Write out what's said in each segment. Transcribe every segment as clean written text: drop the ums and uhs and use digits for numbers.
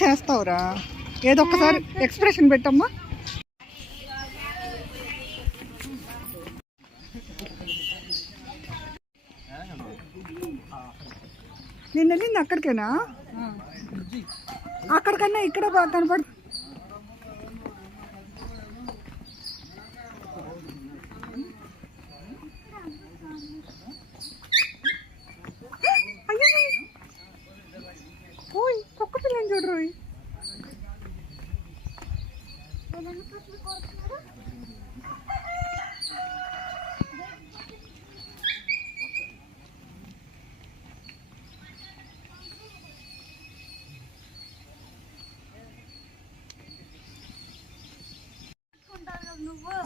చేస్తావురా, ఏదో ఒక్కసారి ఎక్స్ప్రెషన్ పెట్టమ్మా. నేను వెళ్ళింది అక్కడికేనా? అక్కడికన్నా ఇక్కడ కనపడు. ఓయ్ కుక్క పిల్లని చూడరు.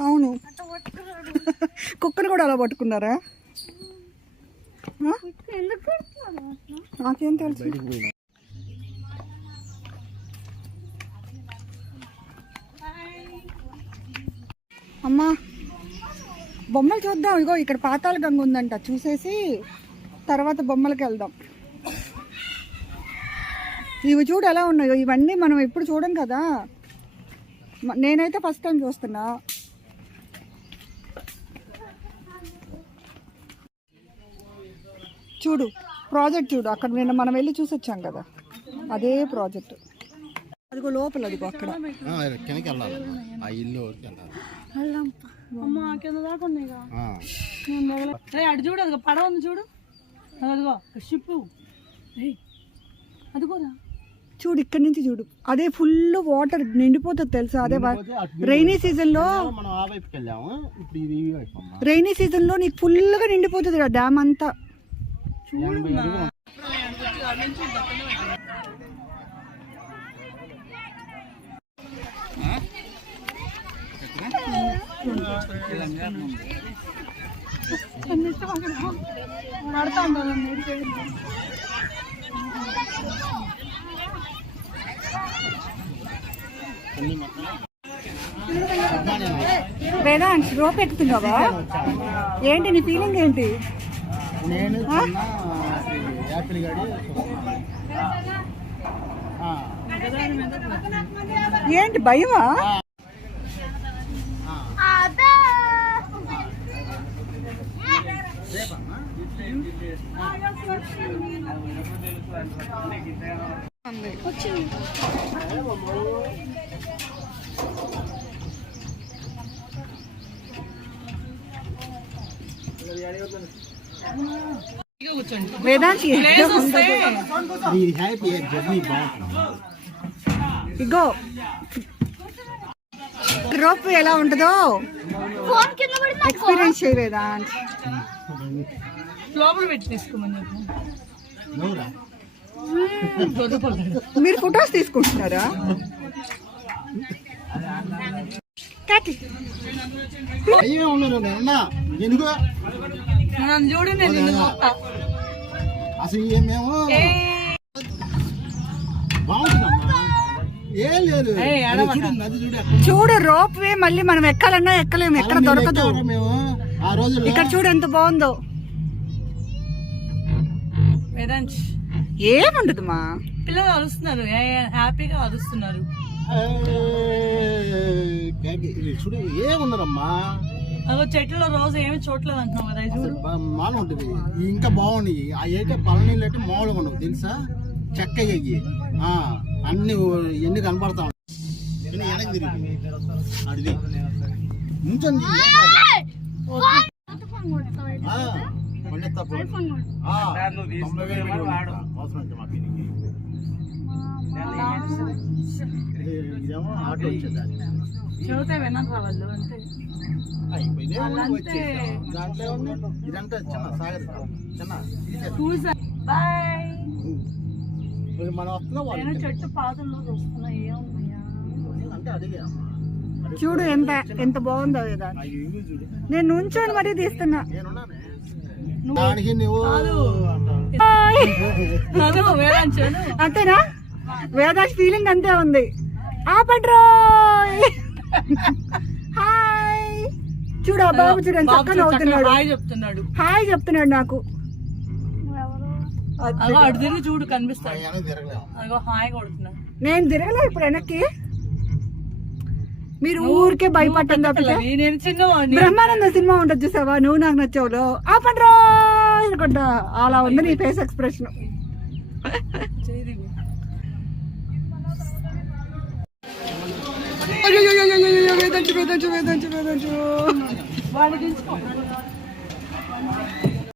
అవును, కుక్కను కూడా అలా పట్టుకున్నారా? నాకేం తెలుసు. అమ్మా బొమ్మలు చూద్దాం. ఇగో ఇక్కడ పాతాళ గంగ ఉందంట, చూసేసి తర్వాత బొమ్మలకి వెళ్దాం. ఇవి చూడు ఎలా ఉన్నాయో. ఇవన్నీ మనం ఎప్పుడు చూడం కదా, నేనైతే ఫస్ట్ టైం చూస్తున్నా. చూడు ప్రాజెక్ట్ చూడు, అక్కడ నిన్న మనం వెళ్ళి చూసి వచ్చాం కదా, అదే ప్రాజెక్ట్. అదిగో లోపల, అదిగో అక్కడ చూడు, అదిగో పడవ ఉంది చూడు, అదిగో షిప్, అదిగోరా చూడు, ఇక్కడ నుంచి చూడు, అదే ఫుల్ వాటర్ నిండిపోతుంది తెలుసా. అదే రైనీ సీజన్ లో నీకు ఫుల్ గా నిండిపోతుంది కదా డ్యామ్ అంతా. వేదాంశ్ రోప్ ఎక్కుతున్నావా ఏంటి? నీ ఫీలింగ్ ఏంటి? ఏంటి భయమా? వేదాంశి ఇగో రోప్ ఎలా ఉంటుందో ఎక్స్పీరియన్స్ చేయ. వేదాంశ్ లోపల పెట్టి తీసుకోమని మీరు ఫొటోస్ తీసుకుంటున్నారా? చూడు, చూడు రోప్ వే మళ్ళీ మనం ఎక్కాలన్నా ఎక్కలేము, ఎక్కడ దొరకదు. ఇక్కడ చూడు ఎంత బాగుందో. వేదాంశ్ ఏముండదు మా పిల్లలు అరుస్తున్నారు, హ్యాపీగా అరుస్తున్నారు. చూడు ఏమున్నారమ్మా, అదో చెట్లలో రోజు ఏమి చూడలేదు అంటున్నావు కదా. మామూలు ఉంటుంది, ఇంకా బాగున్నాయి. అయితే పళ్ళనీళ్ళు అంటే మామూలుగా ఉండవు తెలుసా, చెక్క అయ్యి అన్ని ఎన్ని కనపడతా ఉంటాయి. వెనక్కి తిరిగి అడిది ముంచండి ఇదేమో ఆటో వచ్చేది, చదివితే విన్నాను వాళ్ళు అంతే. దాంట్లో ఇదంతా చిన్న సాగర్ చిన్న మనం వస్తున్నా చెట్టు పాదుల్లో వస్తున్నాయి. అంటే అడిగా చూడు ఎంత ఎంత బాగుందో కదా. నేను నుంచొని మరీ తీస్తున్నా. అంతేనా? వేదాంశ్ ఫీలింగ్ అంతే ఉంది. ఆపడ్రా హాయ్. చూడు బాబు చూడండి చక్కగా అవుతున్నాడు, హాయ్ చెప్తున్నాడు నాకు. అగో అటు తిరిగి చూడు కనిపిస్తాడు. వెనక్కి తిరగలేము. అగో హాయ్ కొడుతున్నాడు. నేను తిరగలే ఇప్పుడు వెనక్కి. మీరు ఊరికే భయపడటం తప్పితే నేను చిన్నవాడిని. బ్రహ్మానంద సినిమా ఉంటుంది చూసావా, నువ్వు నాకు నచ్చావులో ఆపండ్రా అనుకుంటా, అలా ఉంది నీ ఫేస్ ఎక్స్ప్రెషన్. వేదంచు వేదంచు వేదంచు వేదంచు. వాడికి